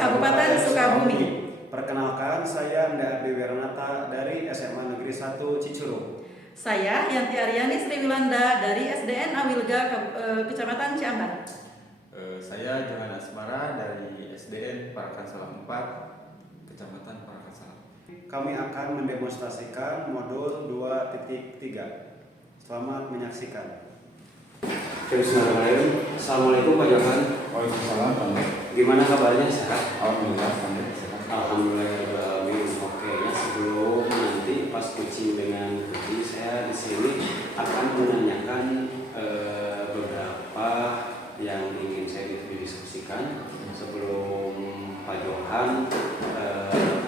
Kabupaten Sukabumi. Perkenalkan, saya Nda Dewi Renata dari SMA Negeri 1 Cicurug. Saya Yanti Aryani Sriwilanda dari SDN Awilga Kecamatan Ciambar. Saya Johan Asmara dari SDN Parakan Salam 4, Kecamatan Parakan Salam. Kami akan mendemonstrasikan modul 2.3. Selamat menyaksikan. Bismillahirrahmanirrahim. Assalamualaikum Pak Johan. Waalaikumsalam, Pak. Gimana kabarnya, sehat? Alhamdulillah, sehat. Alhamdulillah. Oke, ya sebelum nanti pas kucing dengan kucing, saya di sini akan menanyakan beberapa yang ingin saya didiskusikan sebelum Pak Johan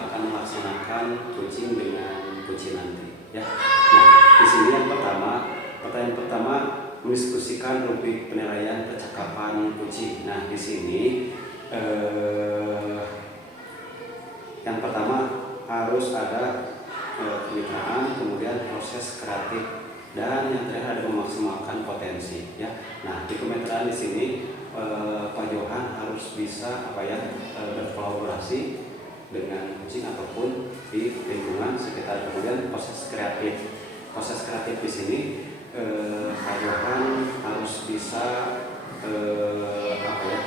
akan melaksanakan kucing dengan kucing nanti. Ya. Nah, di sini yang pertanyaan pertama mendiskusikan rubrik penilaian percakapan kucing. Nah, di sini yang pertama harus ada kemitraan, kemudian proses kreatif, dan yang terakhir ada memaksimalkan potensi. Ya. Nah, di kemitraan di sini Pak Johan harus bisa berkolaborasi dengan kucing ataupun di lingkungan sekitar. Kemudian proses kreatif di sini Pak Johan harus bisa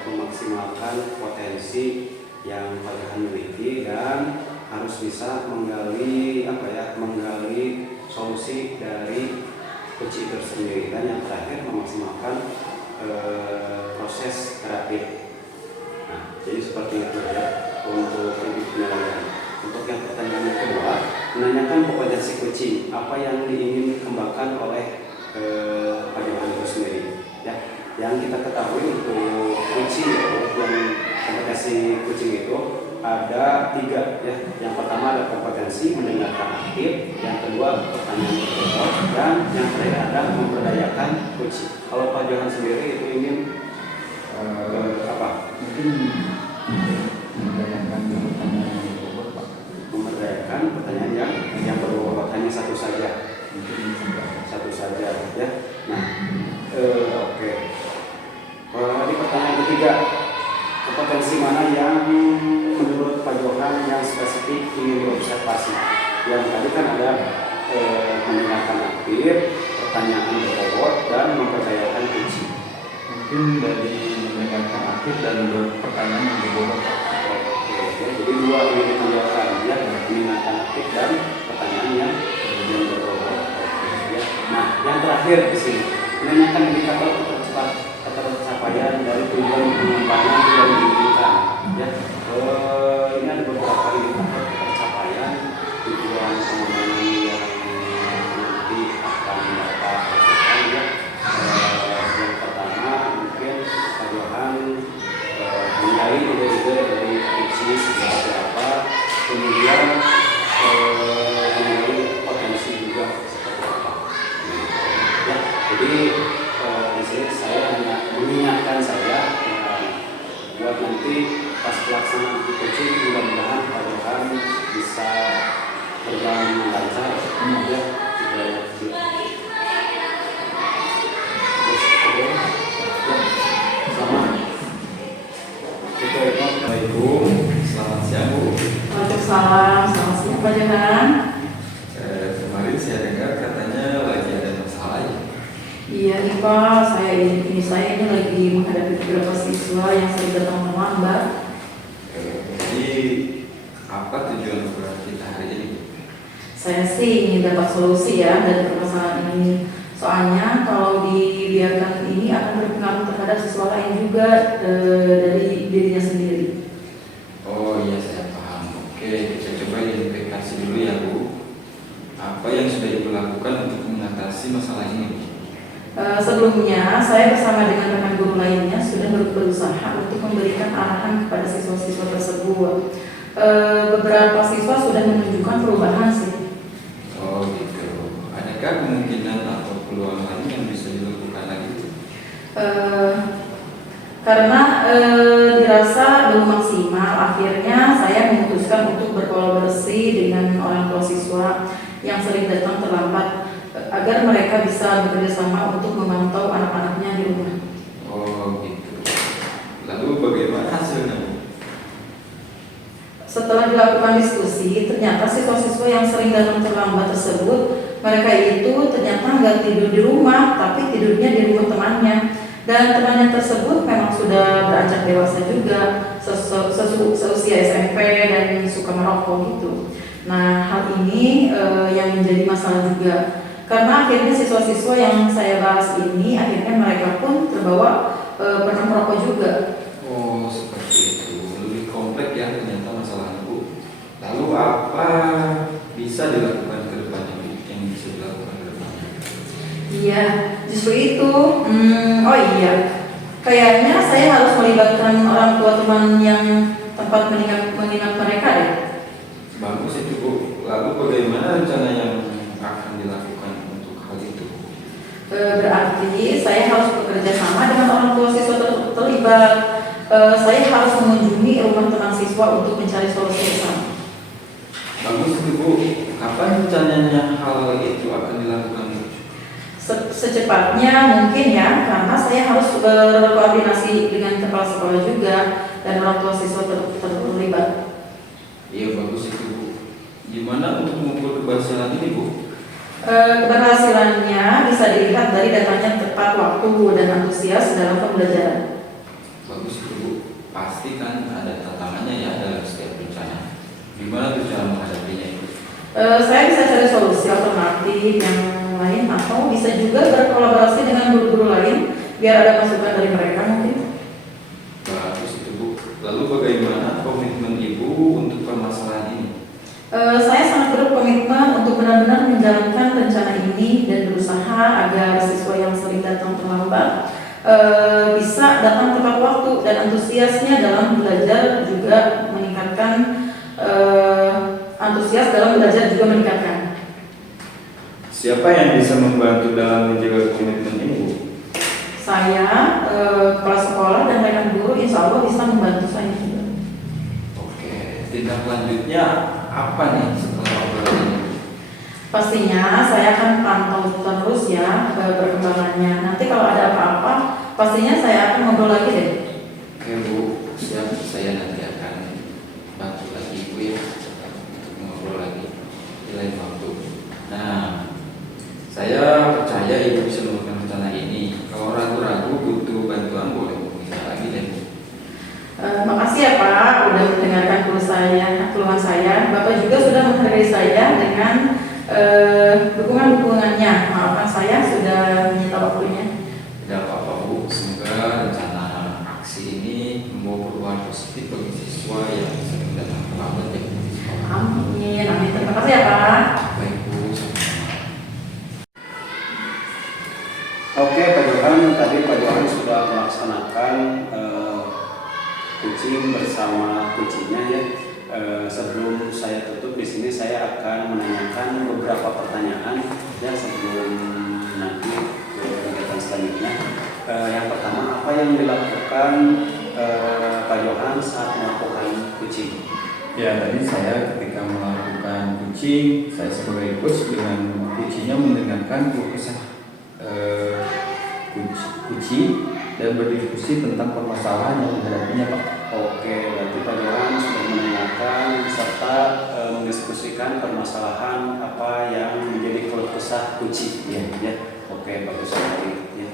memaksimalkan potensi yang Pak Johan miliki dan harus bisa menggali solusi dari kucing itu sendiri, dan yang terakhir memaksimalkan proses kreatif. Nah, jadi seperti itu ya untuk penilaian. Untuk yang pertanyaan yang kedua, menanyakan potensi kucing, apa yang ingin dikembangkan oleh Pak Johan itu sendiri. Ya, yang kita ketahui untuk kucing itu, yang kompetensi kucing itu ada 3 ya. Yang pertama ada kompetensi mendengarkan aktif, yang kedua pertanyaan bertolak, dan yang terakhir ada memberdayakan kucing. Kalau Pak Johan sendiri itu ingin apa? Mungkin memberdayakan pertanyaan yang berbobot, Pak. Memberdayakan pertanyaan yang berbobot, hanya satu saja. Mungkin Satu saja ya. Nah, oke. Di pertanyaan ketiga, kompetensi mana yang menurut Pak Johan yang spesifik ingin diobservasi? Yang tadi kan ada mendengarkan aktif, pertanyaan berbobot, dan memperdayakan kucing. mungkin dari mendengarkan aktif dan pertanyaan yang berbobot. Oke, ya, jadi 2 yang ditinggalkan ya, mendengarkan aktif dan pertanyaan yang berbobot. Oke, ya. Nah, yang terakhir di sini menanyakan indikator ketercapaian dari tujuan pengembangan yang diinginkan. Ya, ini ada beberapa indikator ketercapaian tujuan pengembangan yang nanti akan dapat lakukan. Ya, yang pertama mungkin Pak Johan menggali ide-ide dari kucing seperti apa, kemudian menggali potensi juga seperti apa. Ya, jadi di sini saya hanya mengingatkan saja buat nanti pas pelaksanaan kucing, mudah-mudahan Pak Johan bisa berjalan dengan lancar. Ya, Assalamualaikum, selamat siang Bu. Waalaikumsalam. Selamat siang Pak Johan. Kemarin saya dengar katanya lagi ada masalah ya. Iya nih Pak, saya ini lagi menghadapi beberapa siswa yang sering datang terlambat. Jadi apa tujuan program kita hari ini? Saya sih ingin dapat solusi ya dari permasalahan ini. Soalnya kalau dibiarkan ini akan berpengaruh terhadap siswa lain juga dari dirinya sendiri. Oh iya, saya paham. Oke, kita coba identifikasi dulu ya Bu. Apa yang sudah Ibu lakukan untuk mengatasi masalah ini? Sebelumnya saya bersama dengan rekan guru lainnya sudah berusaha untuk memberikan arahan kepada siswa-siswa tersebut. Beberapa siswa sudah menunjukkan perubahan sih. Oh gitu. Adakah kemungkinan atau peluang lain yang bisa dilakukan lagi? Karena dirasa belum maksimal, akhirnya saya memutuskan untuk berkolaborasi dengan orang tua siswa yang sering datang terlambat agar mereka bisa bekerja sama untuk memantau anak-anaknya di rumah. Oh gitu. Lalu bagaimana hasilnya Bu? Setelah dilakukan diskusi, ternyata siswa-siswa yang sering datang terlambat tersebut, mereka itu ternyata nggak tidur di rumah, tapi tidurnya di rumah temannya. Dan temannya tersebut memang sudah beranjak dewasa juga, seusia SMP dan suka merokok gitu. Nah, hal ini yang menjadi masalah juga. Karena akhirnya siswa-siswa yang saya bahas ini, akhirnya mereka pun terbawa pernah merokok juga. Oh, seperti itu. Lebih kompleks ya ternyata masalah Bu. Lalu apa bisa dilakukan ke depannya Bu? Yang bisa dilakukan ke depannya? Iya, justru itu. Oh iya, kayaknya saya harus melibatkan orang tua teman yang tempat menginap mereka deh. Bagus itu Bu. Lalu bagaimana rencana yang akan dilakukan untuk hal itu? Berarti saya harus bekerja sama dengan orang tua siswa terlibat. Saya harus mengunjungi rumah teman siswa untuk mencari solusi bersama. Bagus itu Bu. Kapan rencananya hal itu akan dilakukan Bu? Secepatnya mungkin ya, karena saya harus berkoordinasi dengan kepala sekolah juga dan orang tua siswa terlibat. Iya bagus itu Bu. Gimana untuk mengukur keberhasilan ini Bu? Keberhasilannya bisa dilihat dari datanya tepat waktu dan antusias dalam pembelajaran. Bagus itu Bu. Pasti kan ada tantangannya ya dalam setiap rencana. Gimana tuh cara menghadapinya itu? Saya bisa cari solusi alternatif yang lain atau bisa juga berkolaborasi dengan guru-guru lain biar ada masukan dari mereka mungkin. Bagus itu Bu. Lalu bagaimana komitmen Ibu untuk permasalahan ini? Saya sangat berkomitmen untuk benar-benar menjalankan rencana ini dan berusaha agar siswa yang sering datang terlambat bisa datang tepat waktu dan antusiasnya dalam belajar juga meningkatkan. Siapa yang bisa membantu dalam menjaga komitmen ini Bu? Saya, kepala sekolah dan rekan guru insya Allah bisa membantu saya juga. Oke, tindak lanjutnya apa nih setelah obrolan ini? Pastinya saya akan pantau terus ya perkembangannya. Nanti kalau ada apa-apa, pastinya saya akan ngobrol lagi deh. Oke Bu, siap. Saya nanti akan bantu lagi Ibu ya untuk ngobrol lagi di lain waktu. Nah, saya percaya Ibu bisa melakukan rencana ini. Kalau ragu-ragu butuh bantuan boleh hubungi saya lagi deh. Makasih ya Pak udah mendengarkan keluhan saya. Bapak juga sudah menghargai saya dengan dukungan-dukungannya. Maafkan saya sudah menyita waktunya. Tidak apa-apa Bu, semoga rencana aksi ini membawa perubahan positif bagi siswa yang sering datang terlambat ya. Amin, amin. Terima kasih ya Pak. Baik Bu, sama-sama. Oke Pak Johan, tadi Pak Johan sudah melaksanakan kucing bersama kucingnya ya. Sebelum saya tutup di sini saya akan menanyakan beberapa pertanyaan ya sebelum nanti kegiatan selanjutnya. Yang pertama, apa yang dilakukan Pak Johan saat melakukan kucing? Ya, tadi saya ketika melakukan kucing, saya sebagai coach dengan kucingnya mendengarkan keluh kesah kucing dan berdiskusi tentang permasalahan yang dihadapinya Pak. Oke, berarti Pak Johan sudah mendengarkan serta mendiskusikan permasalahan apa yang menjadi keluh kesah kucing. Ya. Oke, bagus sekali. Ya.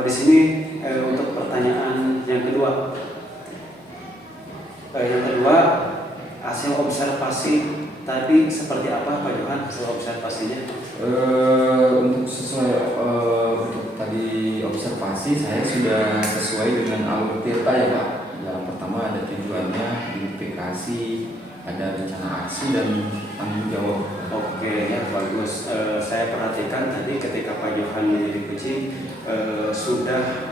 Di sini untuk pertanyaan yang kedua. Hasil observasi tadi seperti apa Pak Johan hasil observasinya? Untuk sesuai untuk tadi observasi saya sudah sesuai dengan alur tirta ya Pak. Yang pertama ada tujuannya, identifikasi, ada rencana aksi dan tanggung jawab. Oke ya bagus. Saya perhatikan tadi ketika Pak Johan menjadi kucing sudah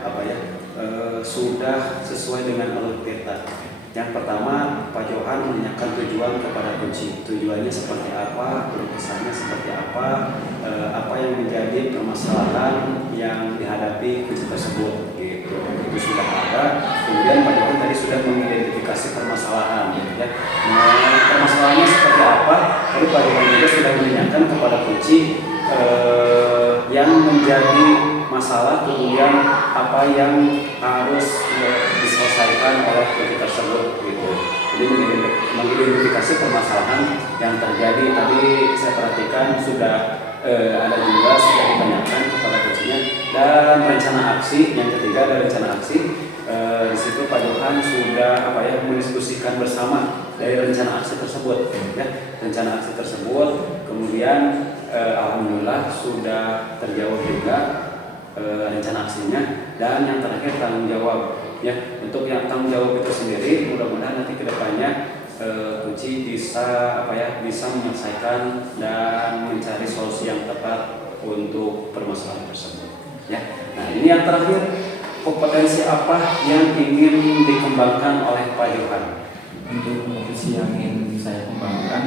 sudah sesuai dengan alur tirta. Yang pertama, Pak Johan menanyakan tujuan kepada kucing. Tujuannya seperti apa, keluh kesahnya seperti apa yang menjadi permasalahan yang dihadapi kucing tersebut. Gitu. Itu sudah ada. Kemudian Pak Johan tadi sudah mengidentifikasi permasalahan. Ya. Permasalahannya seperti apa? Lalu Pak Johan juga sudah menanyakan kepada kucing yang menjadi masalah, kemudian apa yang harus diselesaikan oleh seperti tersebut gitu. Jadi mengidentifikasi permasalahan yang terjadi. Tadi saya perhatikan sudah ada juga sudah ditanyakan kepada coachnya, dan rencana aksi yang ketiga ada rencana aksi. Di situ Pak Johan sudah mendiskusikan bersama dari rencana aksi tersebut, ya, rencana aksi tersebut. Kemudian alhamdulillah sudah terjawab juga rencana aksinya, dan yang terakhir tanggung jawab, ya. Untuk yang tanggung jawab itu sendiri mudah-mudahan nanti kedepannya Kunci bisa bisa menyelesaikan dan mencari solusi yang tepat untuk permasalahan tersebut, ya. Nah, ini yang terakhir, kompetensi apa yang ingin dikembangkan oleh Pak Johan? Untuk kompetensi yang ingin saya kembangkan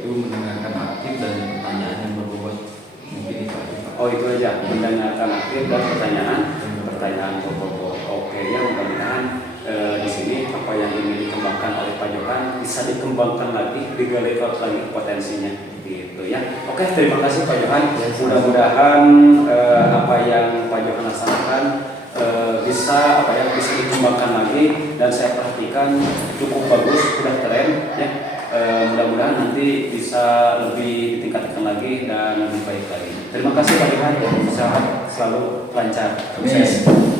itu mendengarkan aktif dan pertanyaan yang berbobot, mungkin itu aja Pak. Oh, itu aja, mendengarkan aktif dan pertanyaan berbobot. Oke, ya, mudah-mudahan di sini apa yang ingin dikembangkan oleh Pak Johan bisa dikembangkan lagi, digali lagi potensinya, gitu ya. Oke, terima kasih Pak Johan. Mudah-mudahan apa yang Pak Johan laksanakan bisa bisa dikembangkan lagi, dan saya perhatikan cukup bagus, sudah keren, ya. Mudah-mudahan nanti bisa lebih ditingkatkan lagi dan lebih baik lagi. Terima kasih Pak Johan, ya, bisa selalu lancar. Amin.